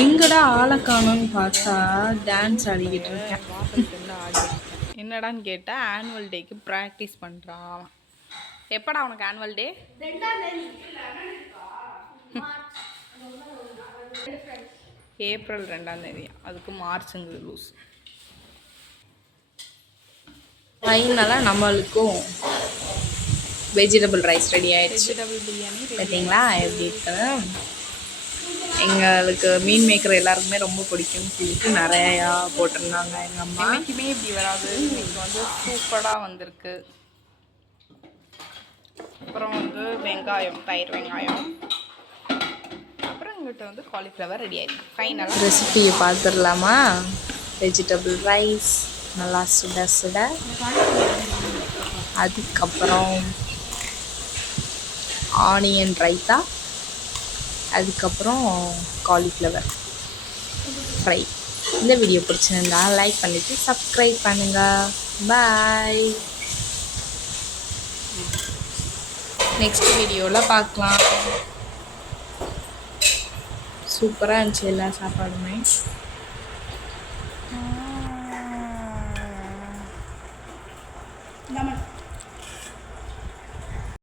எங்கடா ஆளை காணோன்னு பார்த்தா டான்ஸ் ஆடிக்கிட்டு இருக்கேன். வாசலுக்குள்ள ஆடிட்டு இருக்கேன். என்னடான்னு கேட்டா ஆனுவல் டேக்கு ப்ராக்டிஸ் பண்ணுறான். எப்படா உனக்கு ஆனுவல் டே? ஏப்ரல் 2 அதுக்கு மார்ச்சுங்குது லூஸ். ஃபைனலாக நம்மளுக்கும் வெஜிடபிள் ரைஸ் ரெடி ஆயிடுச்சு. வெஜிடபிள் பிரியாணி பார்த்தீங்களா எப்படி இருக்குன்னு. எங்களுக்கு மீன் மேக்கர் எல்லாருக்குமே ரொம்ப பிடிக்கும்னு சொல்லிட்டு நிறையா போட்டிருந்தாங்க எங்கள் அம்மா. என்றைக்குமே இப்படி வராது, இன்னைக்கு வந்து சூப்பராக வந்திருக்கு. அப்புறம் வந்து வெங்காயம், தயிர் வெங்காயம், அப்புறம் எங்கிட்ட வந்து காலிஃப்ளவர் ரெடி ஆயிடுச்சு. ஃபைனலாக ரெசிபியை பார்த்துடலாமா? வெஜிடபிள் ரைஸ் நல்லா சுட சுட, அதுக்கப்புறம் ஆனியன் ரைத்தா, அதுக்கப்புறம் காலிஃப்ளவர் ஃப்ரை. இந்த வீடியோ பிடிச்சிருந்தா லைக் பண்ணிவிட்டு சப்ஸ்கிரைப் பண்ணுங்கள். பாய். நெக்ஸ்ட் வீடியோவில் பார்க்கலாம். சூப்பராக இருந்துச்சு எல்லா சாப்பாடுமே.